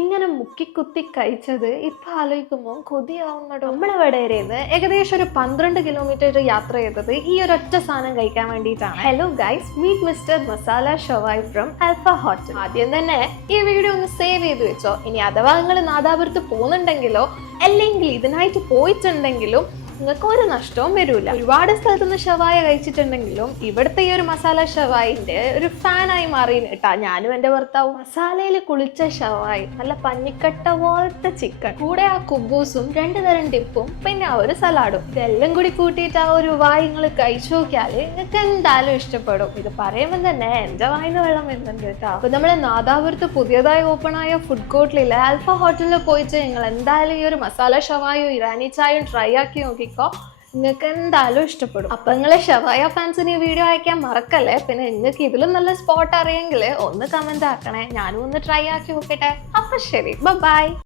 ഇങ്ങനെ മുക്കിക്കുത്തി കഴിച്ചത് ഇപ്പൊ ആലോചിക്കുമ്പോൾ കൊതിയാവുന്നടോ. നമ്മളിവിടെ വരെയത് ഏകദേശം ഒരു 12 കിലോമീറ്റർ യാത്ര ചെയ്തത് ഈ ഒരൊറ്റ സാധനം കഴിക്കാൻ വേണ്ടിയിട്ടാണ്. Hello guys, meet mister masala ഷവായ് ഫ്രം ആൽഫ ഹോട്ടൽ. ആദ്യം തന്നെ ഈ വീഡിയോ ഒന്ന് സേവ് ചെയ്ത് വെച്ചോ. ഇനി അഥവാ നിങ്ങൾ നാദാപുരത്ത് പോകുന്നുണ്ടെങ്കിലോ അല്ലെങ്കിൽ ഇതിനായിട്ട് പോയിട്ടുണ്ടെങ്കിലും നിങ്ങൾക്ക് ഒരു നഷ്ടവും വരില്ല. ഒരുപാട് സ്ഥലത്തുനിന്ന് ഷവായ കഴിച്ചിട്ടുണ്ടെങ്കിലും ഇവിടുത്തെ ഈ ഒരു മസാല ഷവായിന്റെ ഒരു ഫാനായി മാറി കേട്ടാ ഞാനും എന്റെ ഭർത്താവും. മസാലയിൽ കുളിച്ച ഷവായി, നല്ല പഞ്ഞിക്കട്ട പോലത്തെ ചിക്കൻ, കൂടെ ആ കുബൂസും 2 തരം ഡിപ്പും പിന്നെ ആ ഒരു സലാഡും, ഇതെല്ലാം കൂടി കൂട്ടിയിട്ട് ആ ഒരു വായി നിങ്ങൾ കഴിച്ചു നോക്കിയാൽ നിങ്ങൾക്ക് എന്തായാലും ഇഷ്ടപ്പെടും. ഇത് പറയുമ്പോൾ തന്നെ എന്റെ വായിന്ന് വെള്ളം വരുന്നുണ്ട് കേട്ടോ. അപ്പൊ നമ്മളെ നാദാപുരത്ത് പുതിയതായി ഓപ്പൺ ആയ ഫുഡ് കോർട്ടിലെ ആൽഫ ഹോട്ടലിൽ പോയിട്ട് നിങ്ങൾ എന്തായാലും ഈ ഒരു മസാല ഷവായും ഇറാനി ചായയും ട്രൈ ആക്കി നോക്കി. നിങ്ങൾക്ക് എന്തായാലും ഇഷ്ടപ്പെടും. അപ്പൊ നിങ്ങളെ ഷവായ ഫാൻസിന് ഈ വീഡിയോ അയക്കാൻ മറക്കല്ലേ. പിന്നെ നിങ്ങൾക്ക് ഇതിലും നല്ല സ്പോട്ട് അറിയെങ്കിൽ ഒന്ന് കമന്റ് ആക്കണേ, ഞാനും ഒന്ന് ട്രൈ ആക്കി നോക്കട്ടെ. അപ്പൊ ശരി, ബൈ.